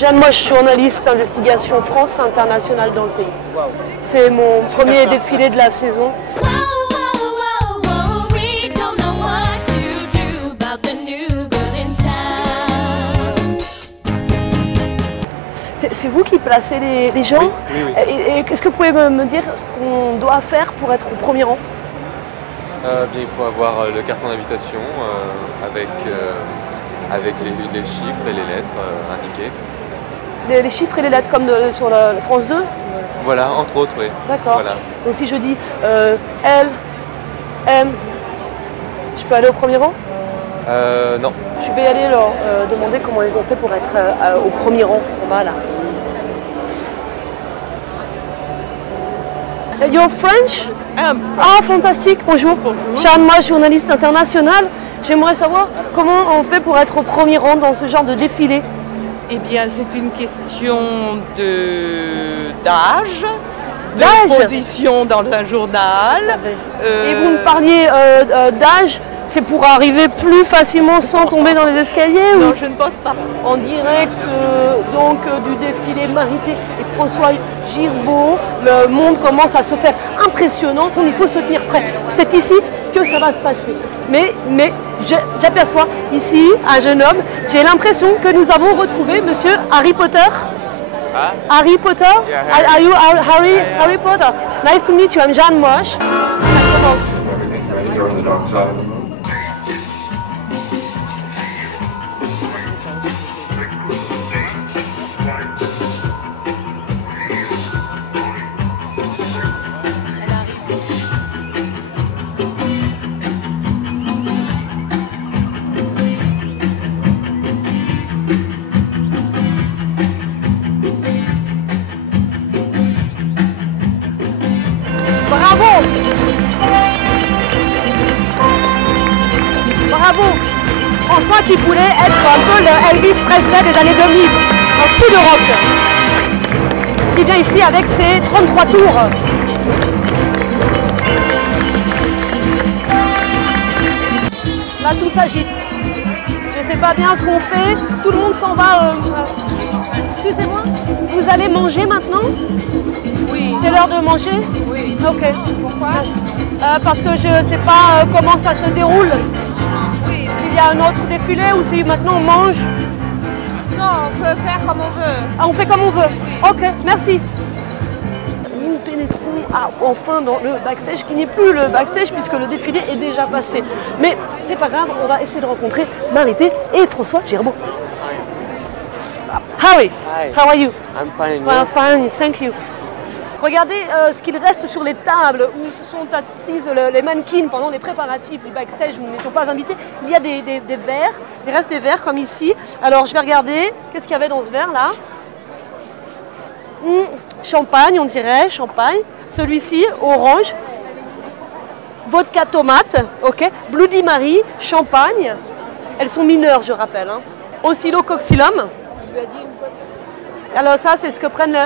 Jeanne Moche, journaliste d'investigation France internationale dans le pays. C'est mon premier défilé de la saison. C'est vous qui placez les gens? Oui, oui, oui. Et qu'est-ce que vous pouvez me dire ce qu'on doit faire pour être au premier rang? Bien, il faut avoir le carton d'invitation avec les chiffres et les lettres indiquées. Les chiffres et les lettres comme sur la France 2? Voilà, entre autres, oui. D'accord. Voilà. Donc si je dis L, M, je peux aller au premier rang? Non. Je vais aller leur demander comment ils ont fait pour être au premier rang. Voilà. You're French? Ah, fantastique. Bonjour. Bonjour. Jeanne Moche, journaliste internationale. J'aimerais savoir comment on fait pour être au premier rang dans ce genre de défilé. Eh bien, c'est une question d'âge, D'âge? position dans un journal. Et vous me parliez d'âge, c'est pour arriver plus facilement sans tomber dans les escaliers? Non, ou... je ne pense pas. En direct du défilé Marité et François Girbaud, le monde commence à se faire impressionnant, il faut se tenir prêt. C'est ici que ça va se passer. Mais j'aperçois ici un jeune homme, j'ai l'impression que nous avons retrouvé monsieur Harry Potter. Ah. Harry Potter? Yeah, Harry. Are you Harry Potter? Nice to meet you, I'm Jeanne Moche. Ça commence. Bravo! Bravo! François qui voulait être un peu le Elvis Presley des années 2000, un fou de rock, qui vient ici avec ses 33 tours. Là tout s'agite. Je ne sais pas bien ce qu'on fait, tout le monde s'en va. Excusez-moi, vous allez manger maintenant? Oui. C'est l'heure de manger? Oui. Ok. Pourquoi? Parce que je ne sais pas comment ça se déroule. Oui. Il y a un autre défilé ou si maintenant on mange? Non, on peut faire comme on veut. Ah, on fait comme on veut. Ok, merci. Nous pénétrons enfin dans le backstage, qui n'est plus le backstage puisque le défilé est déjà passé. Mais c'est pas grave, on va essayer de rencontrer Marité et François Girbaud. Harry, Hi. how are you? I'm fine. Well, fine, thank you. Regardez ce qu'il reste sur les tables où se sont assises les mannequins pendant les préparatifs du backstage où nous n'étions pas invités. Il y a des verres, il reste des verres comme ici. Alors je vais regarder, qu'est-ce qu'il y avait dans ce verre là? Champagne, on dirait, champagne. Celui-ci, orange. Vodka tomate, ok. Bloody Mary, champagne. Elles sont mineures, je rappelle. Hein. Oscillococylum. Alors ça, c'est ce que prennent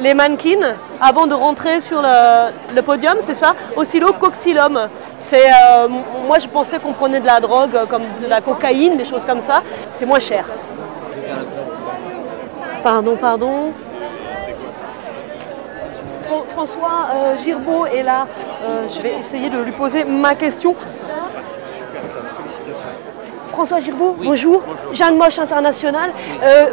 les mannequins avant de rentrer sur le podium, c'est ça? Oscillococylum. C'est, moi, je pensais qu'on prenait de la drogue, comme de la cocaïne, des choses comme ça. C'est moins cher. Pardon. François Girbaud est là. Je vais essayer de lui poser ma question. François Girbaud, oui, bonjour. Jeanne Moche internationale.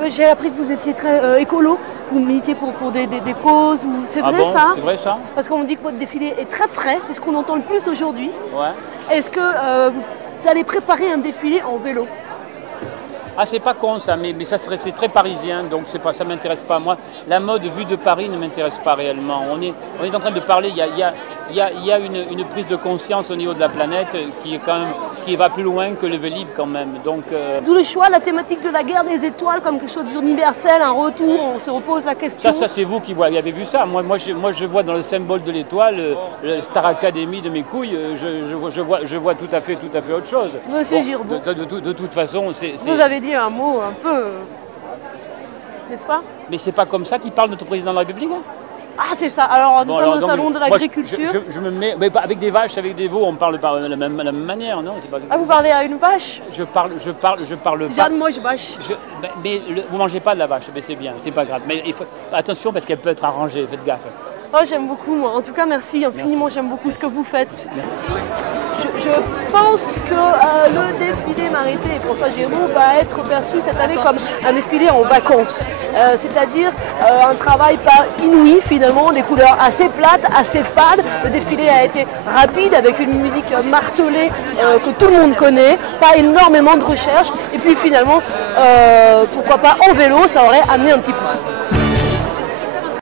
J'ai appris que vous étiez très écolo. Vous militiez pour des causes. C'est vrai ça? C'est vrai ça? Parce qu'on me dit que votre défilé est très frais. C'est ce qu'on entend le plus aujourd'hui. Ouais. Est-ce que vous allez préparer un défilé en vélo? Ah, c'est pas con ça, mais ça c'est très parisien, donc ça ne m'intéresse pas. Moi, la mode vue de Paris ne m'intéresse pas réellement. On est en train de parler, il y a une prise de conscience au niveau de la planète qui va plus loin que le Vélib quand même. D'où le choix, la thématique de la guerre des étoiles comme quelque chose d'universel, un retour, on se repose la question. Ça c'est vous qui avez vu ça. Moi je vois dans le symbole de l'étoile, le Star Academy de mes couilles, je vois tout à fait autre chose. Monsieur Girbaud. De toute façon, vous avez dit un mot un peu... N'est-ce pas? Mais c'est pas comme ça qu'il parle notre président de la République, hein? Ah, c'est ça. Alors, nous Bon, sommes alors, au donc, salon de moi, l'agriculture. je me mets, mais avec des vaches, avec des veaux, on parle par la même manière, non? C'est pas... Ah, vous parlez à une vache? Je parle pas. Jeanne, moi, je vache. Vous mangez pas de la vache, mais c'est bien, c'est pas grave. Mais il faut, attention parce qu'elle peut être arrangée, faites gaffe. Oh, j'aime beaucoup, moi. En tout cas, merci infiniment. J'aime beaucoup ce que vous faites. Je pense que le défilé Marité et François Giroud va être perçu cette année comme un défilé en vacances. C'est-à-dire un travail pas inouï finalement, des couleurs assez plates, assez fades. Le défilé a été rapide avec une musique martelée que tout le monde connaît, pas énormément de recherche. Et puis finalement, pourquoi pas en vélo, ça aurait amené un petit plus.